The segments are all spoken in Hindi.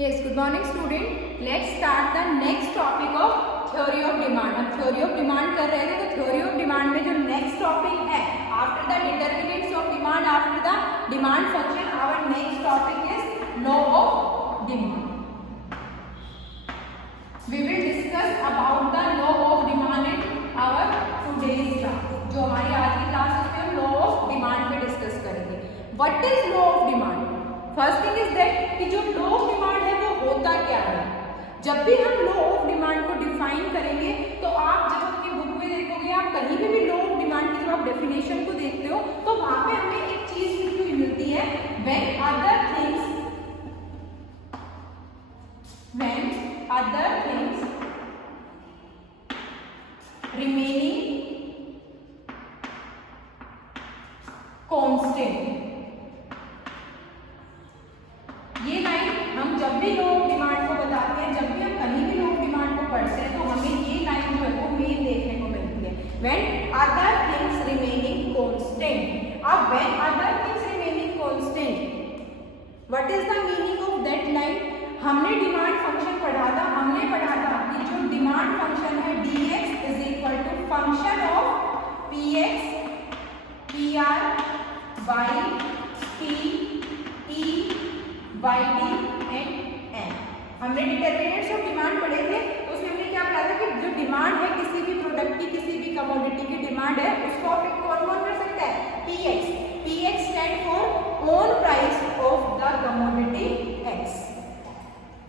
Yes, good morning student. Let's start the next topic of theory of demand. अब theory of demand कर रहे थे तो theory of demand में जो next topic है after the determinants of demand, after the demand function, our next topic is law of demand. We will discuss about the law of demand in our today's class. जो हमारी आज की क्लास है उसमें हम law of demand पे discuss करेंगे. What is law of demand? First thing is that कि जो लॉ ऑफ डिमांड है वो होता क्या है. जब भी हम लॉ ऑफ डिमांड को डिफाइन करेंगे तो आप जब अपनी बुक में देखोगे, आप कहीं भी लॉ ऑफ डिमांड की जब आप डेफिनेशन को देखते हो तो वहां पे हमें एक चीज मिलती है, when other things remaining constant. ये लाइन हम जब भी लॉ ऑफ डिमांड को बताते हैं, जब भी हम कहीं भी लॉ ऑफ डिमांड को पढ़ते हैं तो हमें ये लाइन जो है वो मेन देखने को मिलती है, when other things remaining constant. अब when other things remaining constant, what is the meaning of that line? हमने डिमांड फंक्शन पढ़ा था, कि जो डिमांड फंक्शन है dx is equal to function of px pr y t e YD and N. हमने डिटरमिनेंट्स ऑफ डिमांड पढ़े थे तो उसमें हमने क्या पढ़ा था कि जो डिमांड है किसी भी प्रोडक्ट की, किसी भी कमोडिटी की डिमांड है, उसको अफेक्ट कौन कर सकता है? PX. PX stand for own price of the commodity X.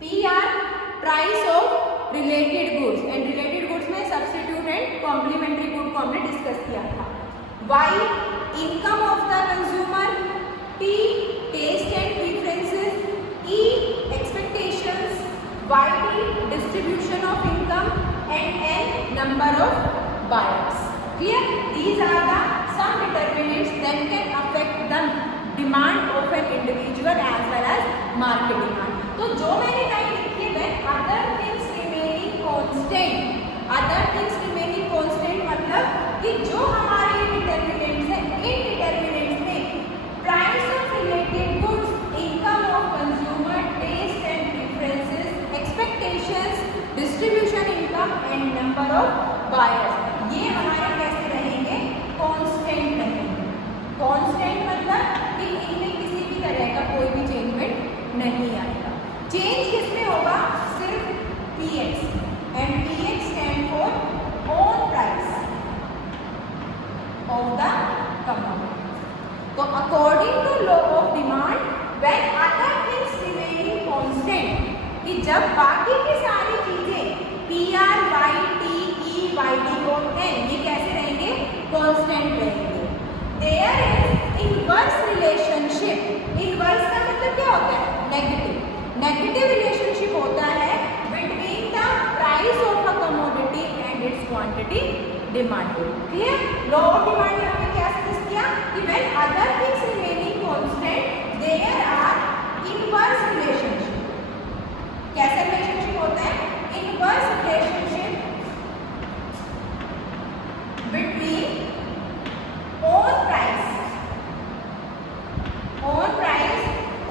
PR price of related goods, and related goods में सब्स्टिट्यूट एंड कॉम्प्लीमेंट्री गुड को हमने डिस्कस किया था. Y income of the consumer. T taste and preferences. E expectations. YT distribution of income, and N number of buyers. Clear? These are the some determinants that can affect the demand of an individual as well as market demand. तो जो मैंने लाइन लिखी है other things remaining constant. Other things remaining constant मतलब कि जो हमारे determinants हैं, इन determinants में price of related goods, income of consumer, taste and preferences, expectations, distribution income and number of buyers, ये हमारे कैसे रहेंगे? कांस्टेंट रहेंगे. कांस्टेंट मतलब कि इनमें किसी भी तरह का कोई भी चेंजमेंट नहीं आएगा. चेंज किसमें होगा? सिर्फ px, and px stand for own price of the commodity. तो according to law of demand, when other things remaining constant, कि जब बाकी की सारी चीजें PR, Y, T, E, YD और N ये कैसे रहेंगे? कांस्टेंट रहेंगे. There is inverse relationship. Inverse का मतलब क्या होता है? नेगेटिव. नेगेटिव रिलेशनशिप होता है between the price of a commodity and its quantity demanded. Clear? Law of demand में हमने क्या डिस्कस किया कि when other things remaining constant there are inverse relationship. कैसा रिलेशनशिप होता है? Inverse relationship between own price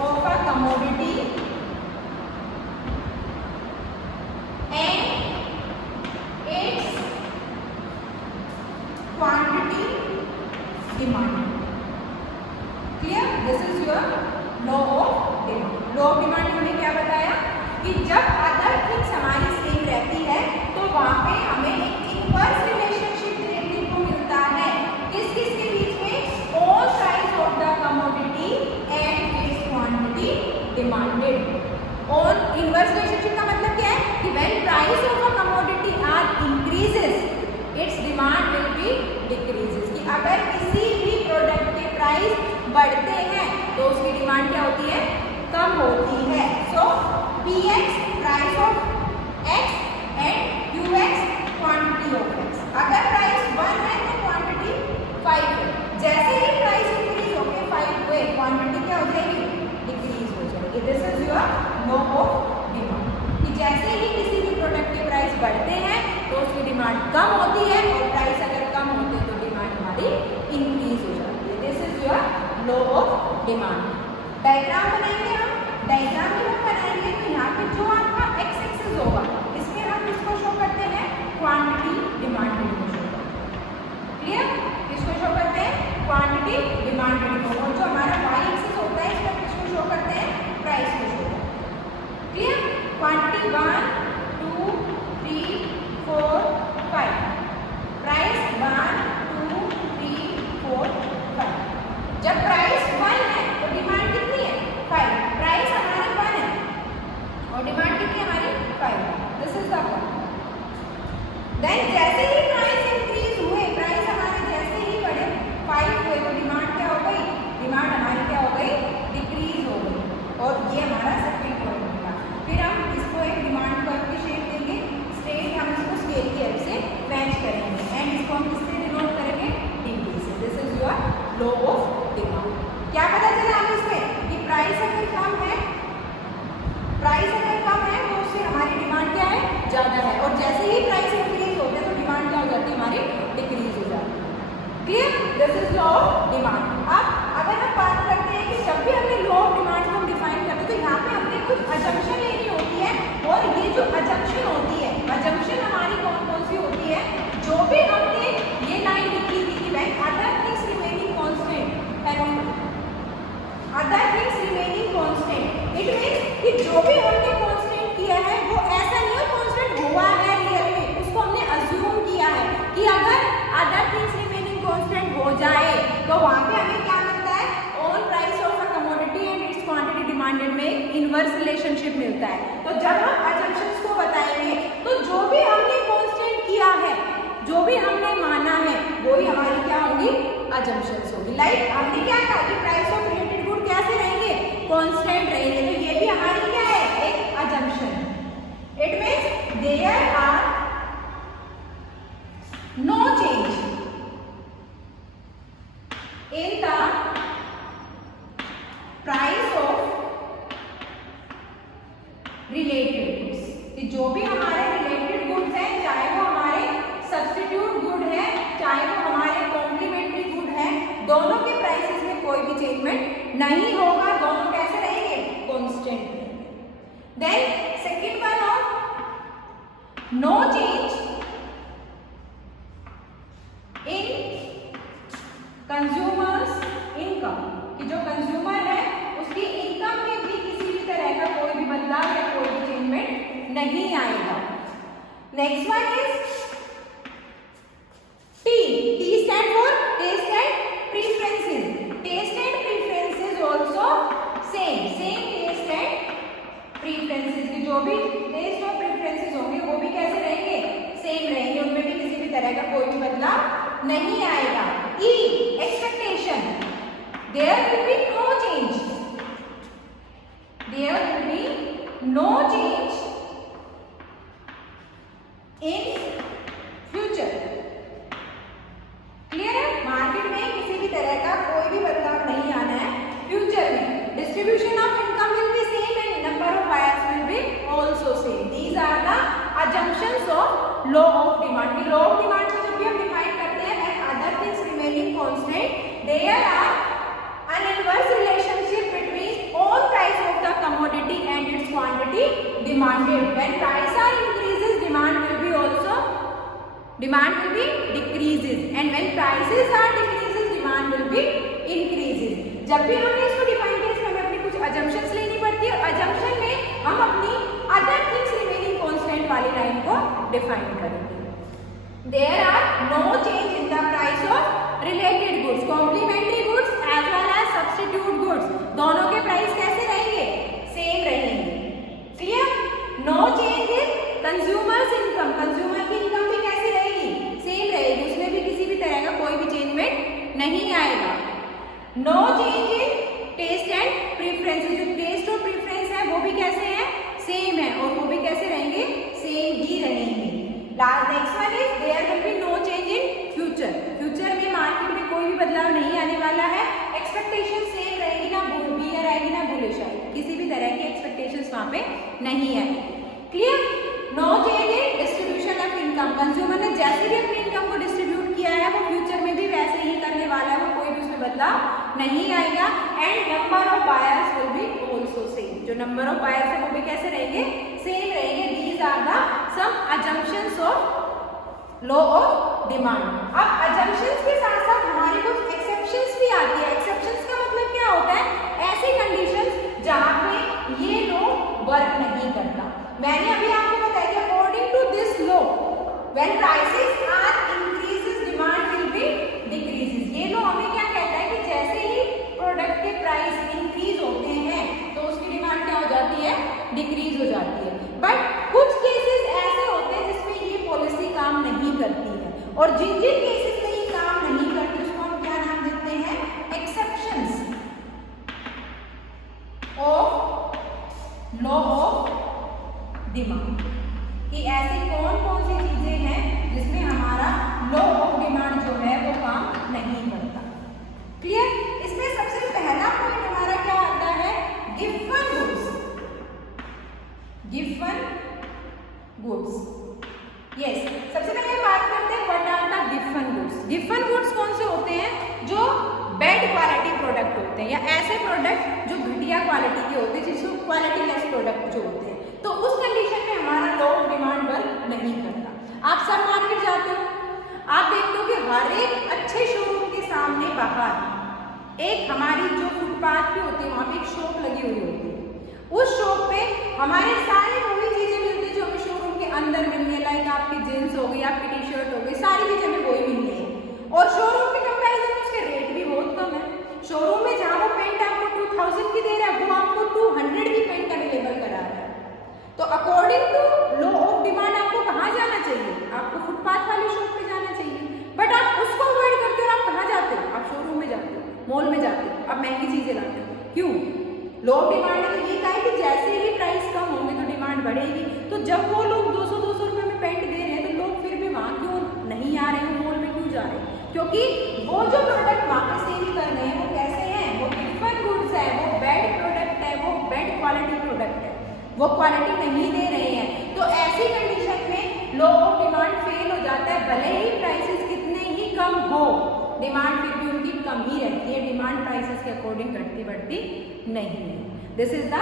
of a commodity and its quantity demand. Clear? This is your law of demand. Law of demand में हमने क्या बताया कि जब अदर थिंग्स हमारी सेम रहती है तो वहां पे हमें एक इनवर्स रिलेशनशिप देखने को मिलता है. किसके बीच में? Own price of the commodity and its quantity demanded. Own inverse relationship का मतलब क्या है? कि when price of a commodity are increases, its demand will be decreases. कि अगर किसी भी प्रोडक्ट के प्राइस बढ़ते हैं तो उसकी डिमांड क्या होती है? कम होती है. सो px price of x and qx quantity of x. अगर प्राइस 1 है तो क्वांटिटी 5 है. जैसे ही प्राइस इंक्रीज होके 5 हुए, क्वांटिटी क्या हो जाएगी? डिक्रीज हो जाएगी. This is your law of demand. कि जैसे ही किसी भी प्रोडक्ट के प्राइस बढ़ते हैं तो उसकी डिमांड कम होती है, और प्राइस अगर कम होते हैं तो डिमांड हमारी इंक्रीज हो जाती है. This is your law of demand. Diagram बनाएंगे हम. डायग्राम में हम बनाएंगे तो यहाँ पे जो आपका एक्स एक्सिस होगा इसमें हम किसको शो करते हैं, क्वांटिटी डिमांडेड को शो करते हैं। क्लियर, किसको शो करते हैं, क्वांटिटी डिमांडेड को, और जो हमारा वाई एक्सिस होता है इसमें किसको शो करते हैं, प्राइस को शो करते हैं। Clear, quantity 1 2 3 4 5, price 1 2 3 4 5। जब प्राइस 1 है तो डिमांड कितनी है, 5। प्राइस हमारी 1 है और डिमांड कितनी हमारी 5। This is the point. Then जैसे ही प्राइस इंक्रीज हुए, प्राइस हमारे जैसे ही बढ़े 5 हुए तो डिमांड क्या हो गई, डिमांड हमारी क्या हो गई, डिक्रीज हो गई। और ये हमारा सेकंड पॉइंट होगा। फिर हम इसको एक डिमांड कर्व की शेप देंगे, स्ट्रेट हम इसको स्केल की हेल्प से मैच करेंगे एंड इसको हम किससे डिनोट करेंगे, डिग्री से। This is your law of demand. क्या पता चला हमें इसमें कि प्राइस अगर कम है, प्राइस अगर कम है तो उससे हमारी डिमांड क्या है, ज्यादा है, और जैसे ही प्राइस इंक्रीज होते हैं तो डिमांड क्या हो जाती है, हमारी डिक्रीज हो जाती है। Clear, this is law of demand. अब अगर हम बात करते हैं कि जब भी हमने लॉ ऑफ डिमांड को हम डिफाइन करते हैं तो यहाँ पे हमने कुछ अजम्पशन लेनी होती है, और ये जो अजम्पशन होती है, अजम्पशन हमारी कौन कौन सी होती है, जो भी हमने ये लाइन लिखी थी कि when other things remaining constant and other things remaining constant, it means कि जो भी हमने कांस्टेंट किया है वो ऐसा नहीं है कांस्टेंट हुआ है रियल में, उसको हमने अज्यूम किया है कि अगर अदर थिंग्स रिमेनिंग कांस्टेंट हो जाए तो वहां पे हमें क्या मिलता है, on price of a commodity and its quantity demanded में इनवर्स रिलेशनशिप मिलता है। तो जब हम अजम्पशंस को बताएंगे तो जो भी हमने कांस्टेंट किया है, जो भी हमने माना है, वही हमारी क्या होगी, अजम्पशंस होगी। लाइक हमने क्या कहा कि प्राइस ऑफ रिलेटेड गुड कैसे रहेंगे, कांस्टेंट रहेंगे, तो ये भी हमारी क्या है, एक assumption. It means there are no change in the price of related goods, कि जो भी हमारे रिलेटेड गुड्स हैं, चाहे वो हमारे सब्स्टिट्यूट गुड है, चाहे वो हमारे कॉम्प्लीमेंट्री गुड है, दोनों के प्राइसेस में कोई भी चेंजमेंट नहीं होगा, दोनों कैसे रहेंगे, constant. Then second one of no change in consumers income, कि जो कंज्यूमर है उसकी इनकम में भी किसी भी तरह का कोई भी बदलाव या कोई भी चेंजमेंट नहीं आएगा। Next one is T. T stand for taste and preferences. Taste and preferences also same taste and preferences, कि जो भी taste और preferences होंगे वो भी कैसे रहेंगे, सेम रहेंगे, उनमें भी किसी भी तरह का कोई भी बदलाव नहीं आएगा। E. Expectation. There will be no change. There will be no change in future. Clear है, मार्केट में किसी भी तरह का कोई भी बदलाव नहीं आना है फ्यूचर में। Distribution of income will be same and number of buyers will be also same. These are the assumptions of law of demand. Law of demand को जब भी हम डिफाइन करते हैं and other things remaining constant, there are an inverse relationship between all price of the commodity and its quantity demanded. When price are increases, demand will be also decreases, and when prices are decreases, demand will be increases. जब भी हमने इसको डिफाइन किया इसमें हमें अपनी कुछ assumptions लेनी पड़ती है, और assumption में हम अपनी other things remaining constant वाली लाइन को डिफाइन करेंगे। There are no change in the price of related goods, complementary goods as well as substitute goods. दोनों के प्राइस कैसे रहेंगे, सेम रहेंगे। Clear, no change in consumers income, consumer की इनकम भी कैसी रहेगी, सेम रहेगी, उसमें भी किसी भी तरह का कोई भी चेंजमेंट नहीं आएगा। No change in taste and preferences, जो टेस्ट और प्रेफरेंस है वो भी कैसे हैं, सेम है, और वो भी कैसे रहेंगे, सेम ही रहेंगे। Next one is there will be no change in future. Future में मार्केट में कोई भी बदलाव नहीं आने वाला है, एक्सपेक्टेशन सेम रहेगी, ना बुलिश आएगी ना बुलिश आएगी, किसी भी तरह की एक्सपेक्टेशंस वहां पे नहीं है। Clear, no change in distribution of income, consumer ने जैसे भी अपनी इनकम को डिस्ट्रीब्यूट किया है वो फ्यूचर में भी वैसे ही करने वाला है, वो कोई भी उसमें बदलाव नहीं आएगा। And number of buyers will be also same, जो नंबर ऑफ बायर्स है वो भी कैसे रहेंगे, सेम रहेंगे। These are the some assumptions of law of demand. अब अजम्पशंस के साथ साथ हमारे कुछ एक्सेप्शंस भी आती है। एक्सेप्शंस का मतलब क्या होता है, ऐसी कंडीशंस जहां पे ये लॉ वर्क नहीं करता। मैंने अभी आपको बताया कि according to this law when prices are increases demand will be decreases. ये लॉ हमें क्या कहता है कि जैसे ही प्रोडक्ट के प्राइस इंक्रीज होते हैं तो उसकी डिमांड क्या हो जाती है, डिक्रीज हो जाती है। बट कुछ केसेस ऐसे होते हैं जिसमें ये पॉलिसी काम नहीं करती है, और जिन जिन केसेस में ये काम नहीं करती उसको हम क्या नाम देते हैं, exceptions of law of demand. कि ऐसी कौन कौन सी चीजें हैं जिसमें हमारा लॉ ऑफ डिमांड जो है वो काम नहीं करता। क्लियर? इसमें सबसे पहला पॉइंट हमारा क्या आता है, given goods. Given goods, yes. सबसे पहले बात करते हैं what are the given goods. Given goods कौन से होते हैं, जो बैड क्वालिटी प्रोडक्ट होते हैं, या ऐसे प्रोडक्ट जो घटिया क्वालिटी के होते हैं, जिसको क्वालिटी लेस प्रोडक्ट जो होते हैं। तो उस कंडीशन में हमारा लॉ ऑफ डिमांड वर्क नहीं करता। आप सब मार्केट जाते हो, आप देखते हो कि हर एक अच्छे शोरूम के सामने बाहर एक हमारी जो फुटपाथ पे होती है वहाँ पे एक शॉप लगी हुई होती है। उस शॉप पे हमारे सारे वही चीजें मिलती है जो हमें शोरूम के अंदर मिलनी है, लाइक आपकी जींस हो गई, आपकी टी शर्ट हो गई, सारी चीजें हमें वही मिलनी है। और शोरूम के कंपेरिजन में उसके रेट भी बहुत कम है। शोरूम में जहाँ वो पेंट आपको 2000 की दे रहा है, वो आपको 200 की पेंट अवेलेबल करा रहा है। तो according to law of demand आपको कहाँ जाना चाहिए, आपको फुटपाथ वाली शॉप पे जाना चाहिए। बट आप उसको अवॉइड करते हो और आप कहाँ जाते हो, आप शोरूम में जाते हो, मॉल में जाते हो, आप महंगी चीजें लाते हो। क्यों? लॉ ऑफ डिमांड ने तो ये कहा है कि जैसे ही प्राइस कम होंगे तो डिमांड बढ़ेगी। तो जब वो लोग 200-200 रुपये में पेंट दे रहे हैं तो लोग फिर भी वहाँ क्यों नहीं आ रहे हैं, मॉल में क्यों जा रहे हैं? क्योंकि वो जो प्रोडक्ट वहाँ पे सेल कर रहे हैं वो कैसे हैं, वो गिवन गुड्स है, वो बैड प्रोडक्ट है, वो बैड क्वालिटी प्रोडक्ट है, वो क्वालिटी नहीं दे रहे हैं। तो ऐसी कंडीशन में लॉ ऑफ डिमांड फेल हो जाता है। भले ही प्राइसेस कितने ही कम हो, डिमांड फिर भी उनकी कम ही रहती है, डिमांड प्राइसेस के अकॉर्डिंग घटती बढ़ती नहीं है। This is the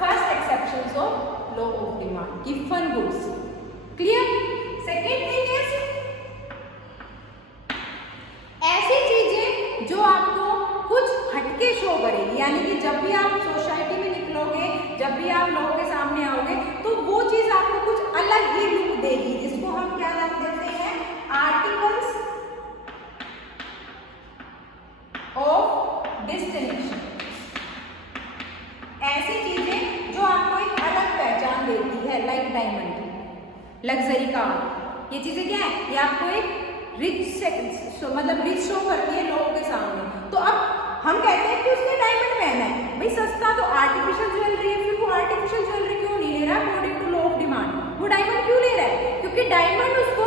first exception of law of demand, given goods. Clear? Second thing is ऐसी चीजें जो आपको कुछ हटके शो करेगी, यानी कि जब भी आप सोसाइटी में निकलोगे, जब भी आप लोगों के सामने आओगे तो वो चीज आपको कुछ अलग ही लुक देगी, जिसको हम क्या नाम देते हैं, आर्टिकल्स ऑफ डिस्टिंक्शन। ऐसी चीजें जो आपको एक अलग पहचान देती है, लाइक डायमंड, लग्जरी कार, ये चीजें क्या है, ये आपको एक मतलब रिच शो करती है लोगों के सामने। तो अब हम कहते हैं कि उसने डायमंड पहना है, भाई सस्ता तो आर्टिफिशियल ज्वेलरी है, फिर वो आर्टिफिशियल ज्वेलरी क्यों नहीं ले रहा according to law of demand, वो डायमंड क्यों ले रहा है? क्योंकि डायमंड उसको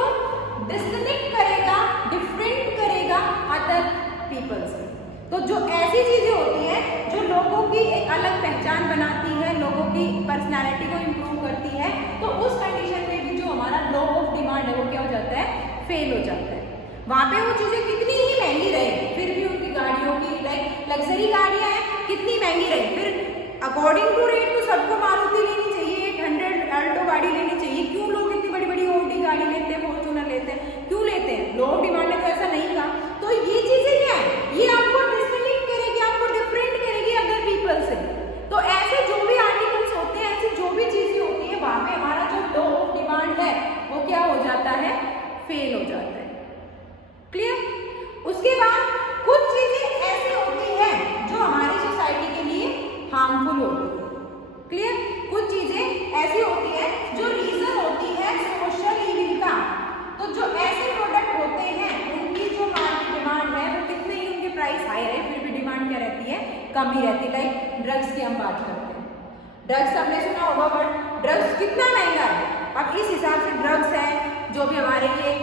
डिस्टिंक्ट करेगा, डिफरेंट करेगा अदर पीपल से। तो जो ऐसी चीजें होती हैं जो लोगों की एक अलग पहचान बनाती है, लोगों की पर्सनैलिटी को इम्प्रूव करती है, तो उस कंडीशन में भी जो हमारा लॉ ऑफ डिमांड है वो क्या हो जाता है, फेल हो जाता है। वहाँ पे वो चीजें कितनी ही महंगी रहे, फिर भी उनकी गाड़ियों की, लाइक लग्जरी गाड़ियाँ हैं, कितनी महंगी रहे, फिर अकॉर्डिंग टू रेट तो सबको मारुति लेनी चाहिए, 800 अल्टो गाड़ी लेनी चाहिए। क्यों लोग इतनी बड़ी बड़ी ऑडी गाड़ी लेते हैं, फॉर्च्यूनर लेते हैं, क्यों लेते हैं? लॉ ऑफ डिमांड ने तो ऐसा नहीं कहा। तो ये चीजें क्या है, ये आपको डिस्टिंक्ट करेगी, आपको डिफरेंट करेगी अदर पीपल से। तो ऐसे जो भी आर्टिकल्स होते हैं, ऐसी जो भी चीजें होती है, वहां पे हमारा जो लॉ ऑफ डिमांड है वो क्या हो जाता है, फेल हो जाता है। क्लियर? उसके बाद कुछ चीजें ऐसी होती हैं जो हमारी सोसाइटी के लिए हार्मफुल होती है। क्लियर? कुछ चीजें ऐसी होती है जो रीजन होती है सोशल इविल का। तो जो ऐसे प्रोडक्ट होते हैं उनकी जो मार्केट डिमांड है वो कितने ही उनके प्राइस हाई रहे, फिर भी डिमांड क्या रहती है, कम ही रहती है। लाइक ड्रग्स की हम बात करते हैं, ड्रग्स हमने सुना होगा, बट ड्रग्स कितना महंगा है। अब इस हिसाब से ड्रग्स है, जो भी हमारे ये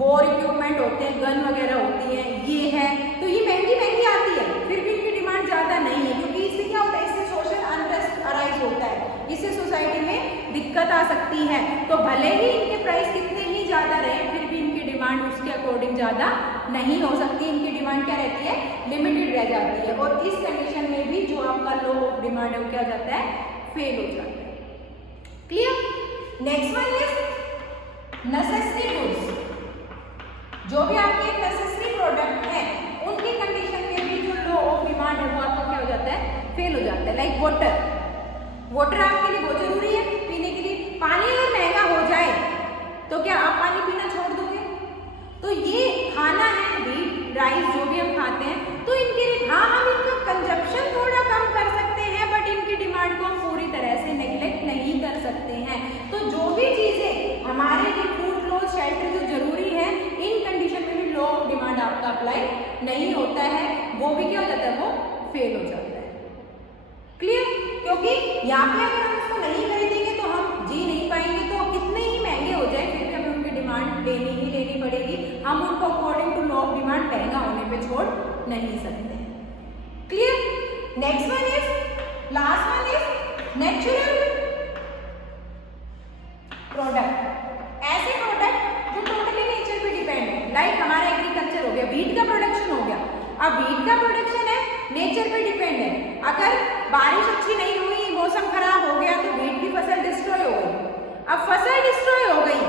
वॉर इक्विपमेंट होते हैं, गन वगैरह होती है, ये है, तो ये महंगी महंगी आती है, फिर भी इनकी डिमांड ज़्यादा नहीं है। क्योंकि इससे क्या होता है, इससे सोशल अनरेस्ट अराइज होता है, इससे सोसाइटी में दिक्कत आ सकती है। तो भले ही इनके प्राइस कितने ही ज़्यादा रहे, फिर भी इनकी डिमांड उसके अकॉर्डिंग ज़्यादा नहीं हो सकती, इनकी डिमांड डिमांड क्या रहती है, लिमिटेड रह जाती है, और इस कंडीशन में भी जो आपका लॉ ऑफ डिमांड है वो क्या हो जाता है, फेल हो जाता है। Clear? Next one is necessary goods. जो भी आपके नेसेसरी प्रोडक्ट है उनकी कंडीशन में भी जो लॉ ऑफ डिमांड है वो आपका क्या हो जाता है, फेल हो जाता है। लाइक वाटर, वाटर आपके लिए बहुत जरूरी है पीने के लिए। पानी अगर महंगा हो जाए तो क्या आप पानी पीना छोड़ दोगे? तो ये खाना है, व्हीट राइस जो भी हम खाते हैं, तो इनके लिए हाँ हम इनका कंजप्शन थोड़ा कम कर सकते हैं, बट इनकी डिमांड को हम पूरी तरह से नेग्लेक्ट नहीं कर सकते हैं। तो जो भी चीजें हमारे लिए फूड, क्लोथ, शेल्टर जो जरूरी है, इन कंडीशन में भी लॉ ऑफ डिमांड आपका अप्लाई नहीं होता है, वो भी क्या हो जाता है, वो फेल हो जाता है। क्लियर? क्योंकि यहाँ पे अगर हम उसको नहीं खरीदेंगे तो हम जी नहीं पाएंगे, तो कितने ही महंगे हो जाए फिर भी हमें उनकी डिमांड लेनी ही लेनी पड़ेगी। हम उनको according to law of demand महंगा होने पे छोड़ नहीं सकते हैं। Clear? Next one is, last one is natural product. ऐसे प्रोडक्ट जो टोटली नेचर पे डिपेंड है, लाइक हमारा एग्रीकल्चर हो गया, व्हीट का प्रोडक्शन हो गया। अब व्हीट का प्रोडक्शन है, नेचर पे डिपेंड है। अगर बारिश अच्छी नहीं हुई, मौसम खराब हो गया, तो व्हीट की फसल डिस्ट्रॉय हो गई। अब फसल डिस्ट्रॉय हो गई,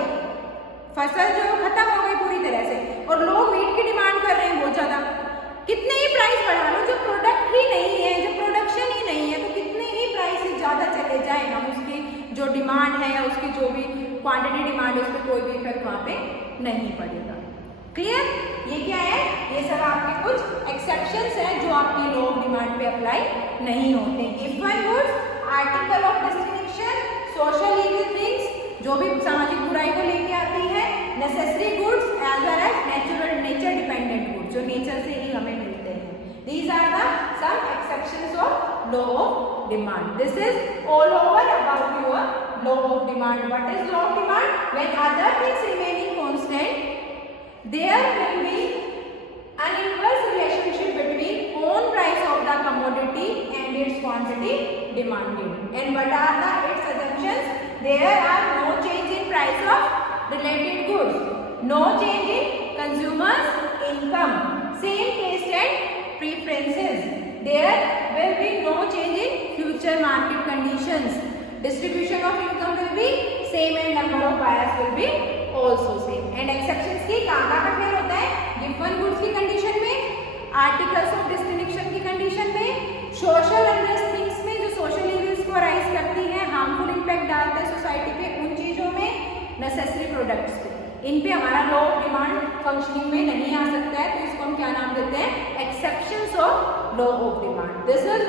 फसल जो खत्म हो गई पूरी तरह से, और लोग व्हीट की डिमांड कर रहे हैं बहुत ज्यादा। कितने ही प्राइस बढ़ा लो, जो प्रोडक्ट ही नहीं है, जो प्रोडक्शन ही नहीं है, तो कितने ही प्राइस ज्यादा चले जाए, हम उसकी जो डिमांड है या उसकी जो भी क्वांटिटी डिमांड है उस पर कोई भी इफेक्ट वहां पे नहीं पड़ेगा। क्लियर? ये क्या है, ये सब आपके कुछ एक्सेप्शंस हैं जो आपकी लॉ ऑफ डिमांड पे अप्लाई नहीं होते। Given goods, article of destination, social legal things, जो भी सामाजिक बुराई को लेके आती है, necessary goods as well as nature dependent goods, जो नेचर से ही हमें मिलते हैं। These are the some exceptions of law of demand. This is all over about your law of demand. What is law of demand? When other things remaining constant, there will be an inverse relationship between own price of the commodity and its quantity demanded. And what are the its assumptions? There are no change in price of related goods, no change in consumers' income, same taste and preferences. There will be no change in future market conditions. Distribution of income will be same and number of buyers will be also same. And exceptions की कहाँ पे फेल होता है? Given goods की कंडीशन में, articles of destination की कंडीशन में, social unrest things में जो social evils को राइज करती है, harmful impact डालता है सोसाइटी पे, उन चीजों में, necessary products पे, इन पे हमारा लॉ ऑफ डिमांड फंक्शनिंग में नहीं आ सकता है, तो इसको हम क्या नाम देते हैं? Exceptions of law of demand. This is